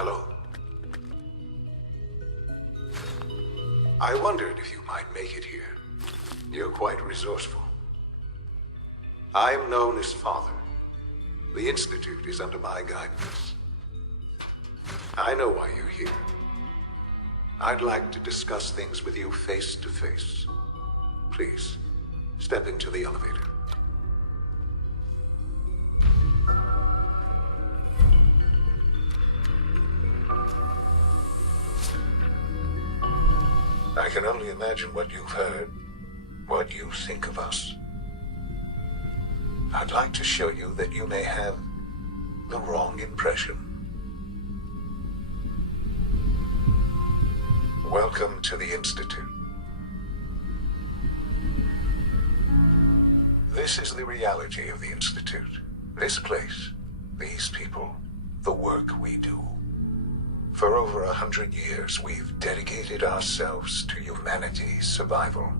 Hello. I wondered if you might make it here. You're quite resourceful. I'm known as Father. The Institute is under my guidance. I know why you're here. I'd like to discuss things with you face to face. Please, step into the elevator. I can only imagine what you've heard, what you think of us. I'd like to show you that you may have the wrong impression. Welcome to the Institute. This is the reality of the Institute. This place, these people, the work we do. For over 100 years, we've dedicated ourselves to humanity's survival.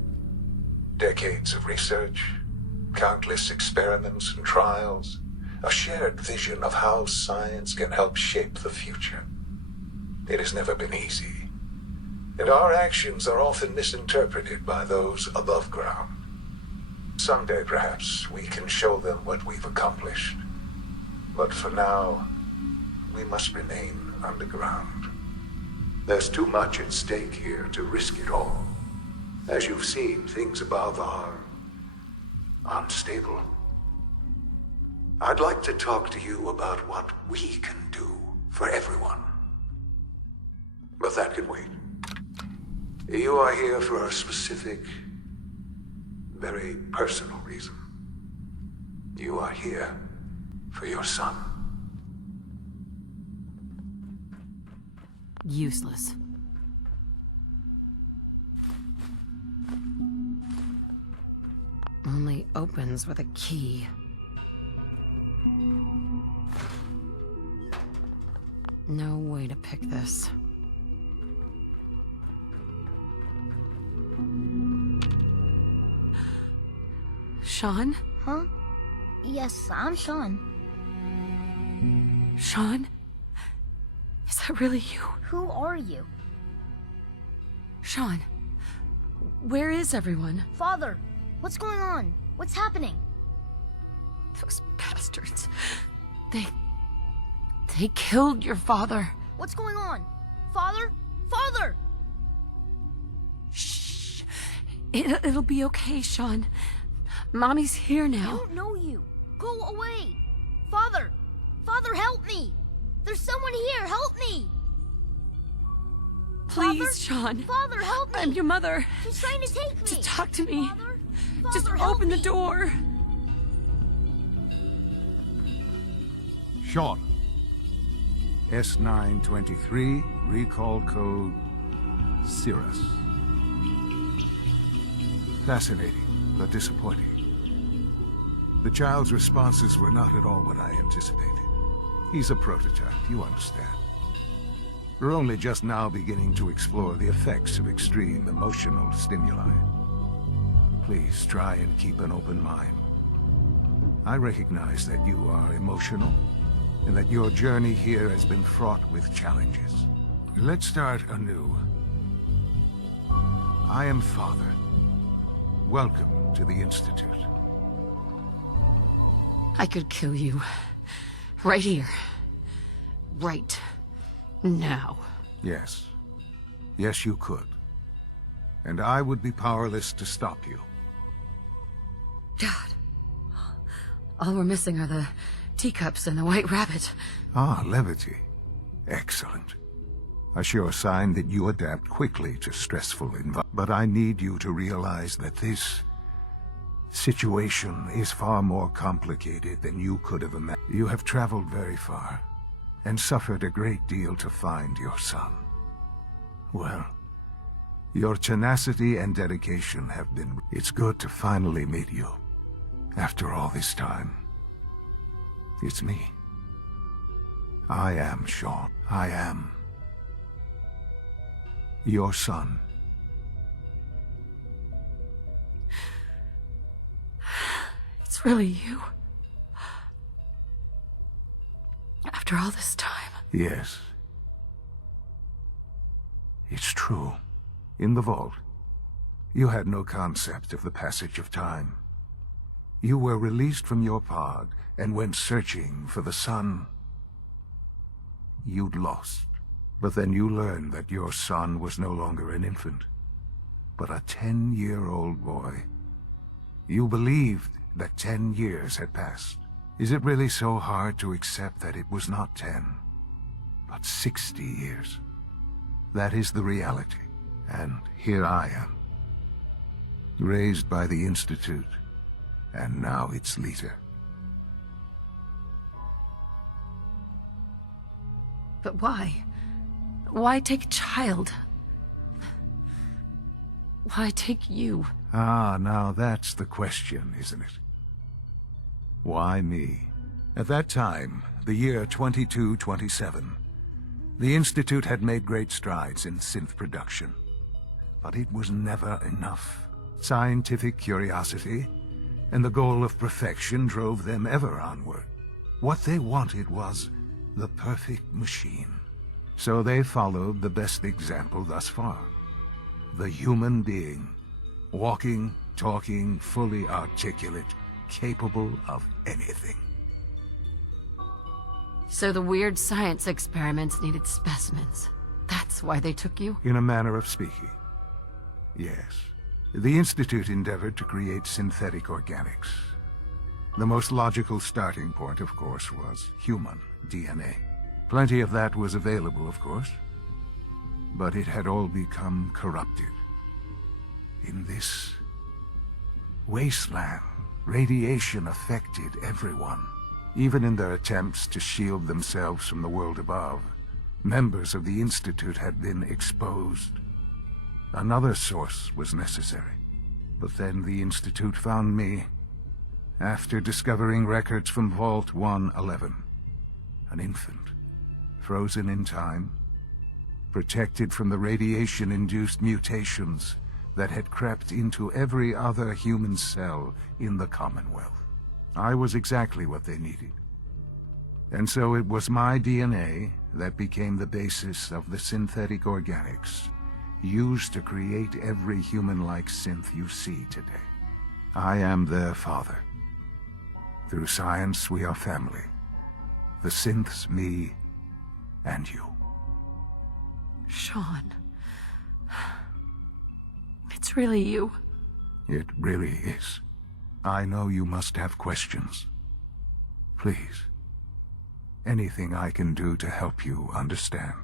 Decades of research, countless experiments and trials, a shared vision of how science can help shape the future. It has never been easy, and our actions are often misinterpreted by those above ground. Someday, perhaps, we can show them what we've accomplished. But for now, we must remain underground. There's too much at stake here to risk it all. As you've seen, things above are unstable. I'd like to talk to you about what we can do for everyone. But that can wait. You are here for a specific, very personal reason. You are here for your son. Useless. Only opens with a key. No way to pick this. Shaun? Huh? Yes, I'm Shaun. Shaun? Is that really you? Who are you? Shaun, where is everyone? Father, what's going on? What's happening? Those bastards. They killed your father. What's going on? Father? Father! Shh. It'll be okay, Shaun. Mommy's here I now. don't know you. Go away. Father! Father, help me! There's someone here! Help me! Please, Father? Shaun. Father, help me! I'm your mother. She's trying to take me! Just talk to me. Father? Just Father, help open the me. door. Shaun. S923, recall code Cirrus. Fascinating, but disappointing. The child's responses were not at all what I anticipated. He's a prototype, you understand. We're only just now beginning to explore the effects of extreme emotional stimuli. Please try and keep an open mind. I recognize that you are emotional, and that your journey here has been fraught with challenges. Let's start anew. I am Father. Welcome to the Institute. I could kill you. Right here. Right now. Yes. Yes, you could. And I would be powerless to stop you. God. All we're missing are the teacups and the white rabbit. Ah, levity. Excellent. A sure sign that you adapt quickly to stressful environments. But I need you to realize that this situation is far more complicated than you could have imagined. You have traveled very far, and suffered a great deal to find your son. Well, your tenacity and dedication have been... It's good to finally meet you. After all this time. It's me. I am Shaun. I am your son. It's really you. After all this time. Yes, It's true. In the vault, you had no concept of the passage of time. You were released from your pod and went searching for the son you'd lost. But then you learned that your son was no longer an infant, but a 10-year-old boy. You believed that 10 years had passed. Is it really so hard to accept that it was not 10, but 60 years? That is the reality, and here I am, raised by the Institute, and now its leader. But why? Why take a child? Why take you? Ah, now that's the question, isn't it? Why me? At that time, the year 2227, the Institute had made great strides in synth production. But it was never enough. Scientific curiosity and the goal of perfection drove them ever onward. What they wanted was the perfect machine. So they followed the best example thus far. The human being. Walking, talking, fully articulate, capable of anything. So the weird science experiments needed specimens. That's why they took you? In a manner of speaking. Yes. The Institute endeavored to create synthetic organics. The most logical starting point, of course, was human DNA. Plenty of that was available, of course. But it had all become corrupted. In this wasteland, radiation affected everyone. Even in their attempts to shield themselves from the world above, members of the Institute had been exposed. Another source was necessary. But then the Institute found me, after discovering records from Vault 111. An infant, frozen in time, protected from the radiation-induced mutations that had crept into every other human cell in the Commonwealth. I was exactly what they needed. And so it was my DNA that became the basis of the synthetic organics used to create every human-like synth you see today. I am their father. Through science, we are family. The synths, me, and you. Shaun. It's really you. It really is. I know you must have questions. Please. Anything I can do to help you understand.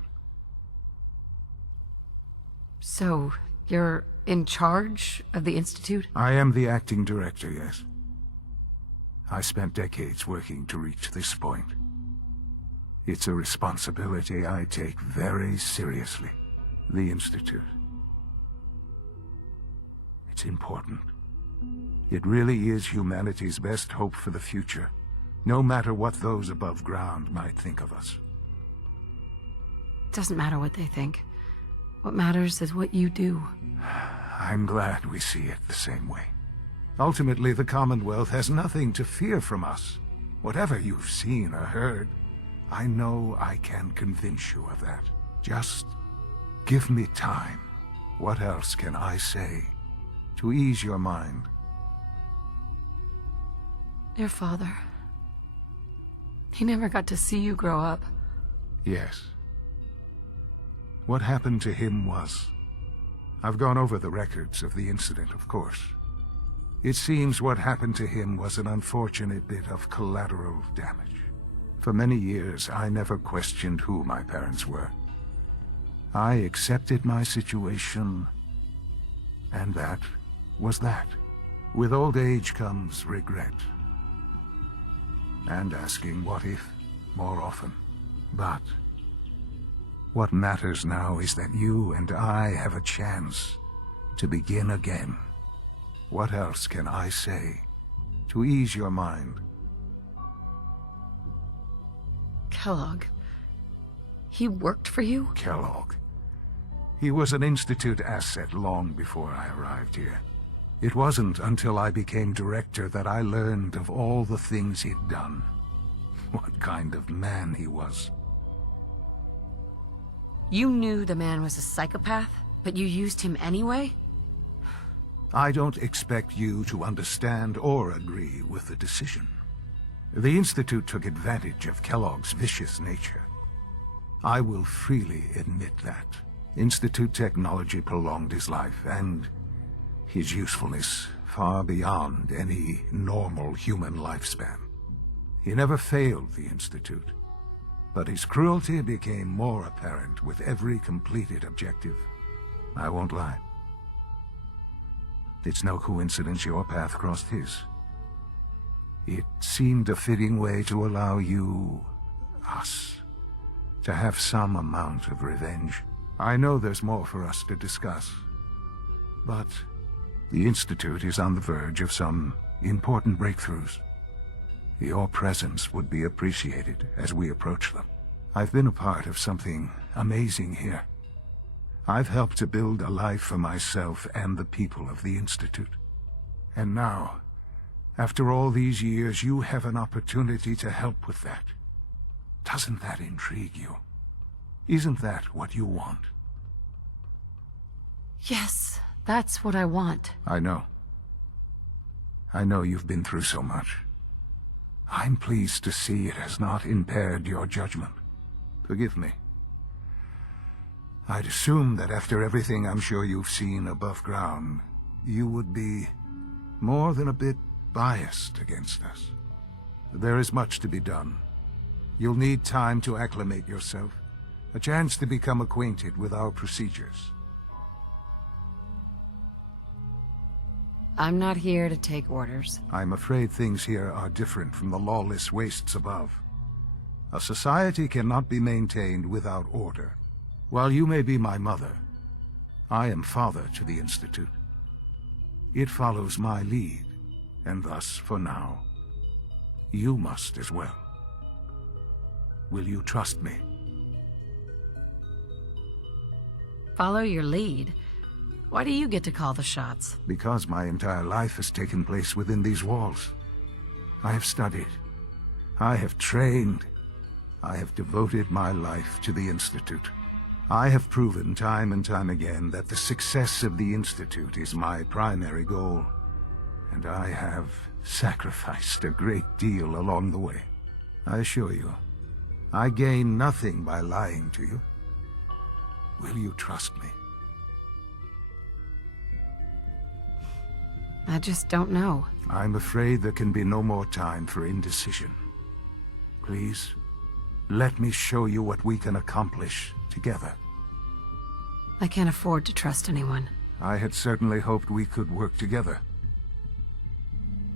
So, you're in charge of the Institute? I am the acting director, yes. I spent decades working to reach this point. It's a responsibility I take very seriously. The Institute. It's important. It really is humanity's best hope for the future, no matter what those above ground might think of us. Doesn't matter what they think. What matters is what you do. I'm glad we see it the same way. Ultimately, the Commonwealth has nothing to fear from us. Whatever you've seen or heard, I know I can convince you of that. Just give me time. What else can I say to ease your mind? Your father. He never got to see you grow up. Yes. What happened to him was... I've gone over the records of the incident, of course. It seems what happened to him was an unfortunate bit of collateral damage. For many years, I never questioned who my parents were. I accepted my situation, and that was that. With old age comes regret. And asking what if more often. But what matters now is that you and I have a chance to begin again. What else can I say to ease your mind? Kellogg. He worked for you? Kellogg. He was an Institute asset long before I arrived here. It wasn't until I became director that I learned of all the things he'd done. What kind of man he was. You knew the man was a psychopath, but you used him anyway? I don't expect you to understand or agree with the decision. The Institute took advantage of Kellogg's vicious nature. I will freely admit that. Institute technology prolonged his life, and his usefulness far beyond any normal human lifespan. He never failed the Institute, but his cruelty became more apparent with every completed objective. I won't lie. It's no coincidence your path crossed his. It seemed a fitting way to allow you, us, to have some amount of revenge. I know there's more for us to discuss, but the Institute is on the verge of some important breakthroughs. Your presence would be appreciated as we approach them. I've been a part of something amazing here. I've helped to build a life for myself and the people of the Institute. And now, after all these years, you have an opportunity to help with that. Doesn't that intrigue you? Isn't that what you want? Yes, that's what I want. I know. I know you've been through so much. I'm pleased to see it has not impaired your judgment. Forgive me. I'd assume that after everything I'm sure you've seen above ground, you would be more than a bit biased against us. There is much to be done. You'll need time to acclimate yourself, a chance to become acquainted with our procedures. I'm not here to take orders. I'm afraid things here are different from the lawless wastes above. A society cannot be maintained without order. While you may be my mother, I am father to the Institute. It follows my lead, and thus, for now, you must as well. Will you trust me? Follow your lead? Why do you get to call the shots? Because my entire life has taken place within these walls. I have studied. I have trained. I have devoted my life to the Institute. I have proven time and time again that the success of the Institute is my primary goal. And I have sacrificed a great deal along the way. I assure you, I gain nothing by lying to you. Will you trust me? I just don't know. I'm afraid there can be no more time for indecision. Please, let me show you what we can accomplish together. I can't afford to trust anyone. I had certainly hoped we could work together.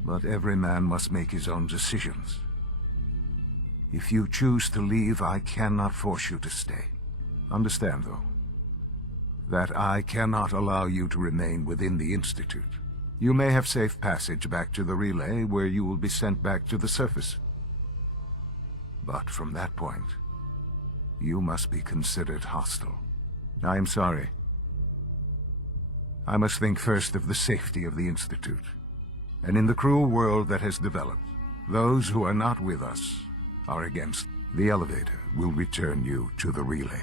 But every man must make his own decisions. If you choose to leave, I cannot force you to stay. Understand, though, that I cannot allow you to remain within the Institute. You may have safe passage back to the relay, where you will be sent back to the surface. But from that point, you must be considered hostile. I am sorry. I must think first of the safety of the Institute. And in the cruel world that has developed, those who are not with us are against. The elevator will return you to the relay.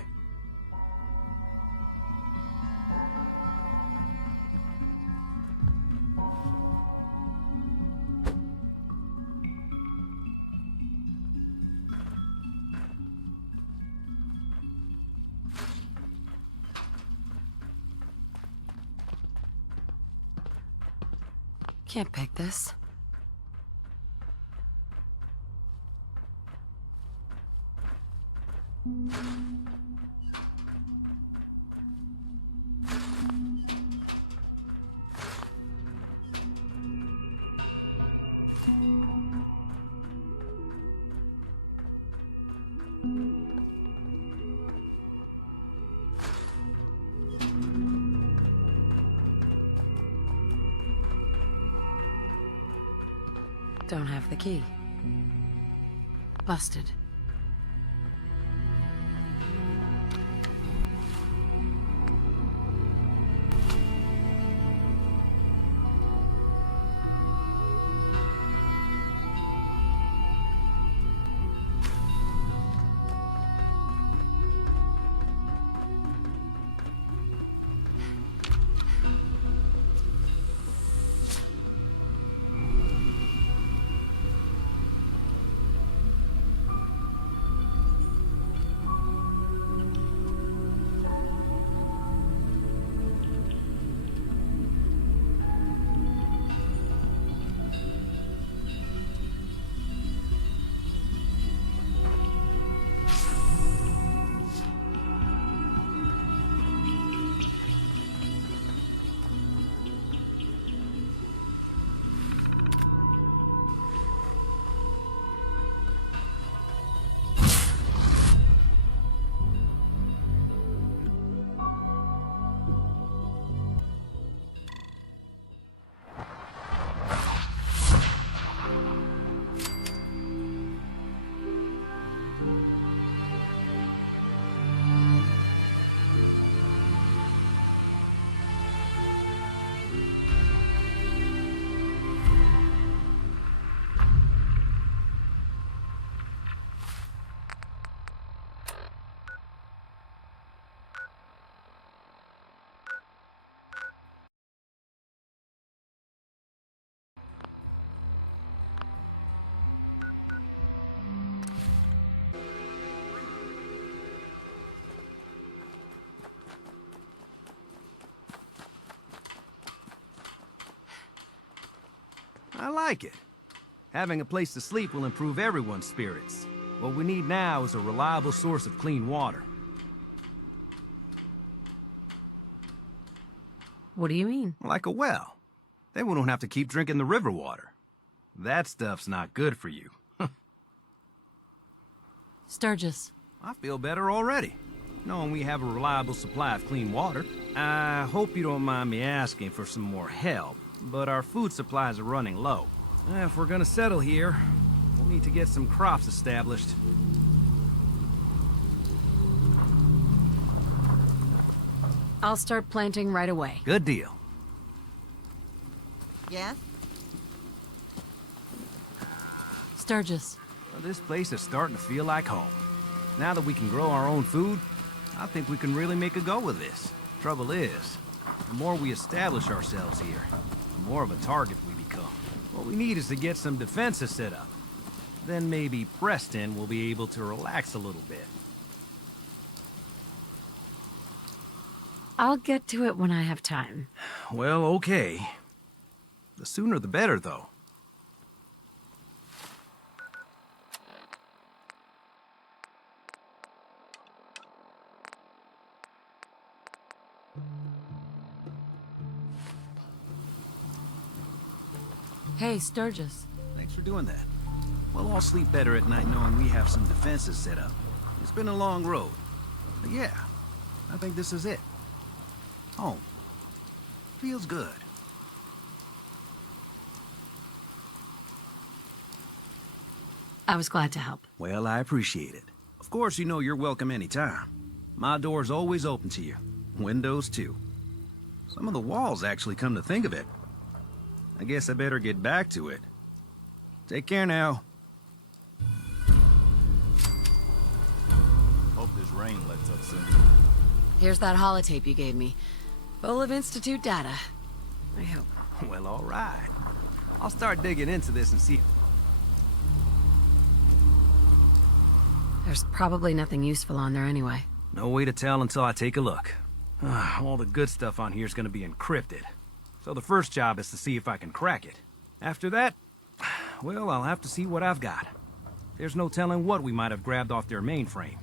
Can't pick this. Don't have the key. Busted. I like it. Having a place to sleep will improve everyone's spirits. What we need now is a reliable source of clean water. What do you mean? Like a well. Then we don't have to keep drinking the river water. That stuff's not good for you. Sturgis. I feel better already, knowing we have a reliable supply of clean water. I hope you don't mind me asking for some more help, but our food supplies are running low. If we're gonna settle here, we'll need to get some crops established. I'll start planting right away. Good deal. Yes? Sturgis. Well, this place is starting to feel like home. Now that we can grow our own food, I think we can really make a go of this. Trouble is, the more we establish ourselves here, the more of a target we become. What we need is to get some defenses set up. Then maybe Preston will be able to relax a little bit. I'll get to it when I have time. Well, okay. The sooner the better, though. Hey, Sturgis. Thanks for doing that. We'll all sleep better at night knowing we have some defenses set up. It's been a long road. But yeah, I think this is it. Home. Feels good. I was glad to help. Well, I appreciate it. Of course, you know you're welcome anytime. My door's always open to you. Windows, too. Some of the walls, actually, come to think of it. I guess I better get back to it. Take care now. Hope this rain lets up soon. Here's that holotape you gave me. Full of Institute data. I hope. Well, all right. I'll start digging into this and see. There's probably nothing useful on there anyway. No way to tell until I take a look. All the good stuff on here is going to be encrypted. So the first job is to see if I can crack it. After that, well, I'll have to see what I've got. There's no telling what we might have grabbed off their mainframe.